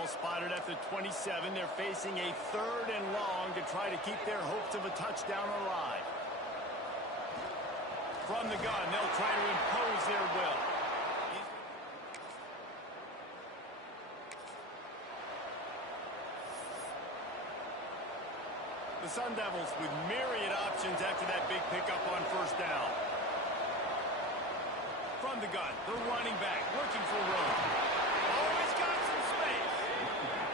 ball spotted at the 27. They're facing a 3rd and long to try to keep their hopes of a touchdown alive. From the gun, they'll try to impose their will. The Sun Devils with myriad options after that big pickup on 1st down. From the gun, the running back looking for room. Always got some space.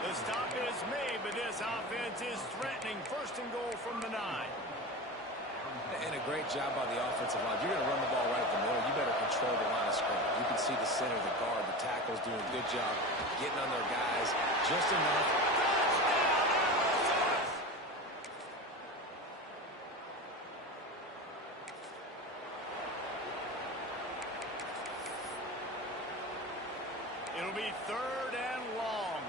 The stop is made, but this offense is threatening. 1st and goal from the 9. And a great job by the offensive line. You're going to run the ball right at the middle. You better control the line of scrimmage. You can see the center, the guard, the tackles doing a good job getting on their guys just enough. It'll be 3rd and long.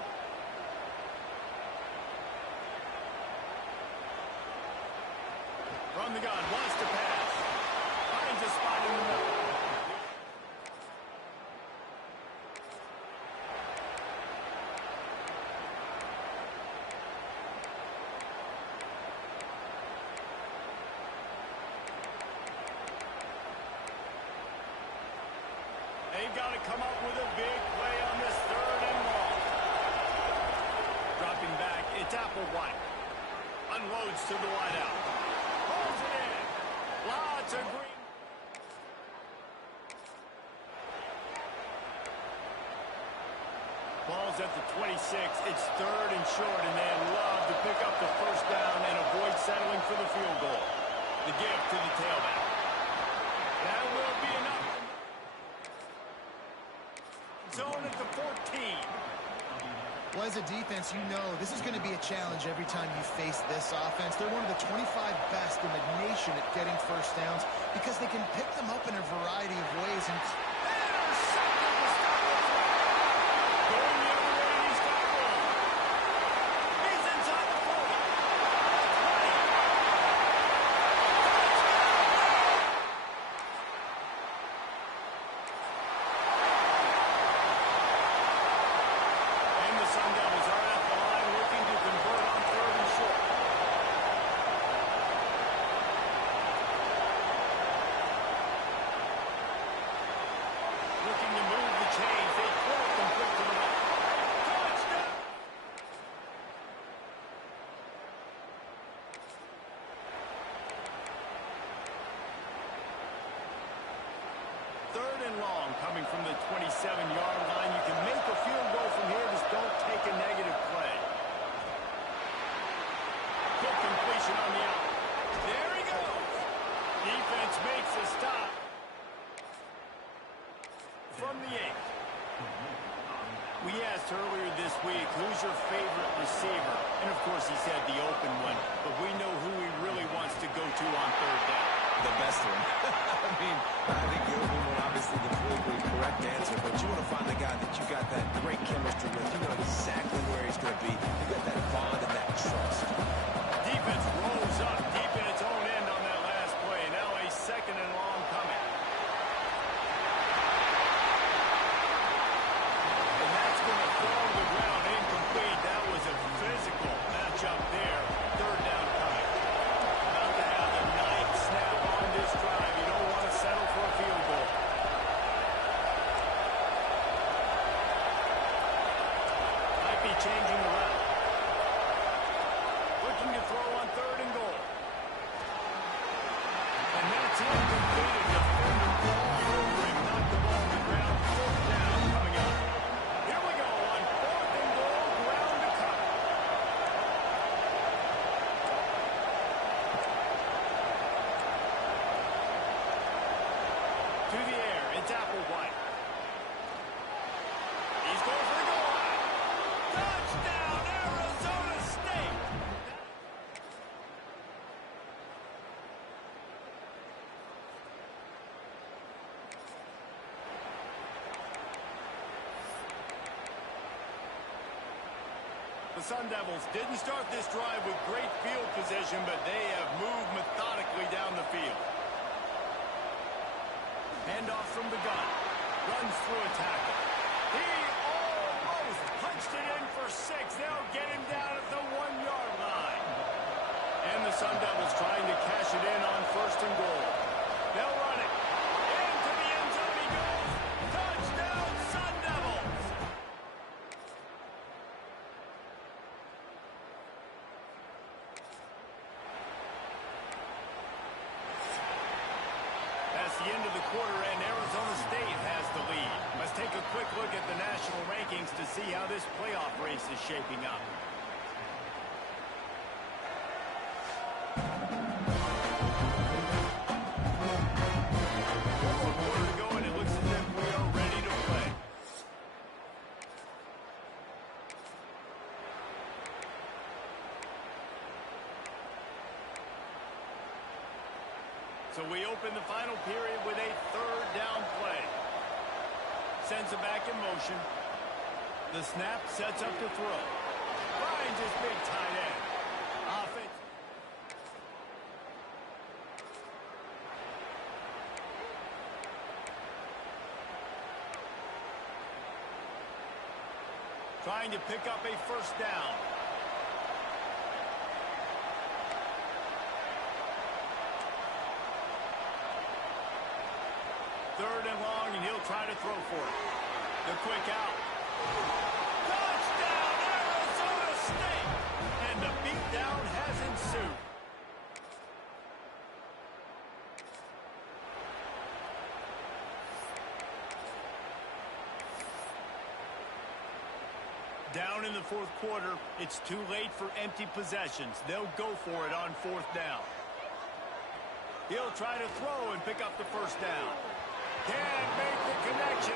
From the gun, wants to pass. Finds a spot in the middle. They've got to come up with a big play on this 3rd and long. Dropping back, it's Applewhite. Unloads to the wideout. Pulls it in. Lots of green. Ball's at the 26. It's 3rd and short, and they love to pick up the 1st down and avoid settling for the field goal. The give to the tailback. That will be enough. Zone at the 14. Well, as a defense, you know this is going to be a challenge every time you face this offense. They're one of the 25 best in the nation at getting 1st downs because they can pick them up in a variety of ways. And going the other way, he's got room. He's inside the 40. And the Sun Devils are at the line looking to convert on 3rd and short. Looking to move the chains. They throw it complete to the left. Touchdown! 3rd and long coming from the 27-yard line. You can make a field goal from here. Just don't take a negative play. Good completion on the out. There he goes. Defense makes a stop. From the 8. We asked earlier this week, who's your favorite receiver? And, of course, he said the open one. But we know who he really wants to go to on 3rd down. The best one. I mean, I think the open one, obviously the politically correct answer, but you want to find the guy that you got that great chemistry with. You know exactly where he's going to be. You got that bond and that trust. Defense rolls up deep in its own end on that last play. Now a 2nd and long coming. And that's going to fall to the ground incomplete. That was a physical matchup there. 3rd down coming. About to have the 9th snap on this drive. You don't want to settle for a field goal. Might be changing the route. Looking to throw on 3rd and goal. And that's incomplete. A defender crawled over him, knocked the ball on the ground. 4th down coming up. Here we go on 4th and goal, ground to cover. To the air, it's Applewhite. He's going for the goal line. Touchdown, Arizona State! The Sun Devils didn't start this drive with great field position, but they have moved methodically down the field. Handoff from the gun. Runs through a tackle. He almost punches punched it in for 6. They'll get him down at the 1-yard line. And the Sun Devils trying to cash it in on 1st and goal. They'll run it. Into the end zone he goes. Touchdown, Sun Devils. That's the end of the quarter, and Arizona State has the lead. Let's take a quick look at the national rankings to see how this playoff race is shaping up. One more quarter to go, and it looks as if we are ready to play. So we open the final period with a 3rd down play. Sends it back in motion. The snap sets up to throw. Finds his big tight end. Offense. Trying to pick up a 1st down. Third and long, and he'll try to throw for it. The quick out. Touchdown, Arizona State! And the beatdown has ensued. Down in the 4th quarter, it's too late for empty possessions. They'll go for it on 4th down. He'll try to throw and pick up the 1st down. Can't make the connection.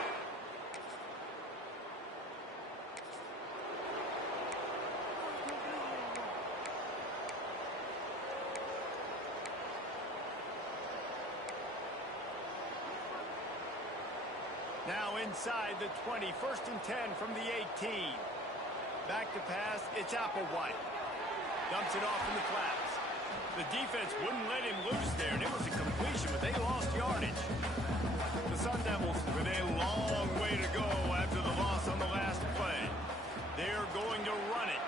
Now inside the 20, 1st and 10 from the 18. Back to pass, it's Applewhite. Dumps it off in the flats. The defense wouldn't let him loose there, and it was a completion, but they lost yardage. The Sun Devils with a long way to go after the loss on the last play. They're going to run it.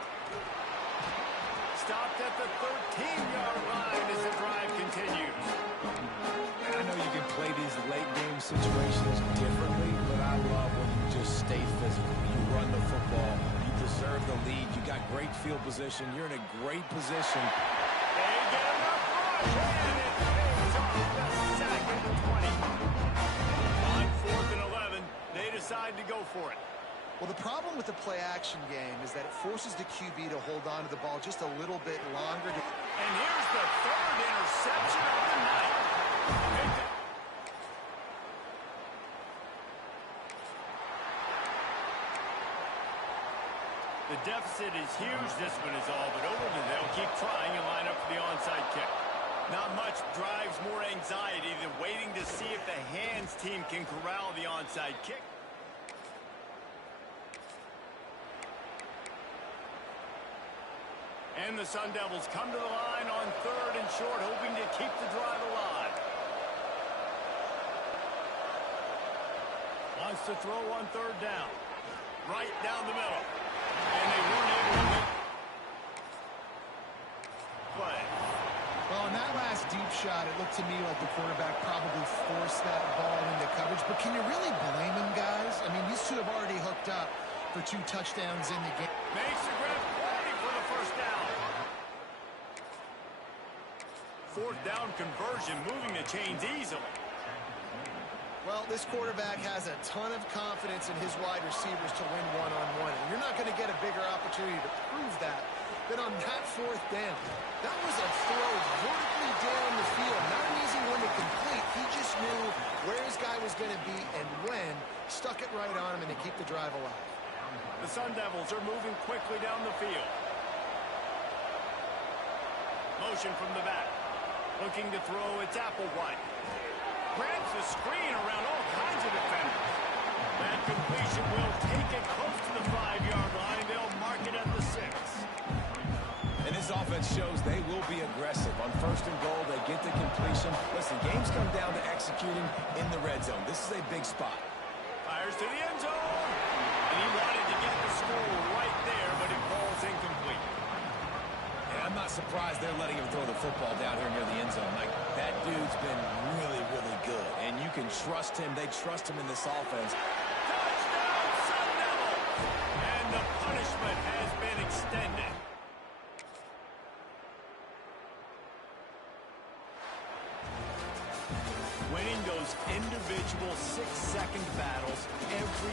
Stopped at the 13-yard line as the drive continues. I know you can play these late-game situations differently, but I love when you just stay physical. You run the football. You deserve the lead. You got great field position. You're in a great position. They get him up front, and it pays off the sack at the 20. On 4th and 11, they decide to go for it. Well, the problem with the play-action game is that it forces the QB to hold on to the ball just a little bit longer. And here's the 3rd interception of the night. The deficit is huge. This one is all but over, but they'll keep trying and line up for the onside kick. Not much drives more anxiety than waiting to see if the hands team can corral the onside kick. And the Sun Devils come to the line on 3rd and short, hoping to keep the drive alive. Wants to throw on 3rd down. Right down the middle. And they weren't able to make play. Well, on that last deep shot, it looked to me like the quarterback probably forced that ball into coverage. But can you really blame him, guys? I mean, these two have already hooked up for 2 touchdowns in the game. Makes the grab, waiting for the 1st down. 4th down conversion, moving the chains easily. Well, this quarterback has a ton of confidence in his wide receivers to win one-on-one. And you're not going to get a bigger opportunity to prove that than on that 4th down. That was a throw vertically down the field. Not an easy one to complete. He just knew where his guy was going to be and when. Stuck it right on him and to keep the drive alive. The Sun Devils are moving quickly down the field. Motion from the back. Looking to throw, it's Applewhite. Grabs the screen around all kinds of defenders. That completion will take it close to the 5-yard line. They'll mark it at the 6. And this offense shows they will be aggressive. On 1st and goal, they get the completion. Listen, games come down to executing in the red zone. This is a big spot. Fires to the end zone. And he wanted to get the score right there, but it falls incomplete. And I'm not surprised they're letting him throw the football down here near the end zone. Like, that dude's been really, really good. And you can trust him. They trust him in this offense. Touchdown, Sun Devils! And the punishment has been extended. Winning those individual 6-second battles every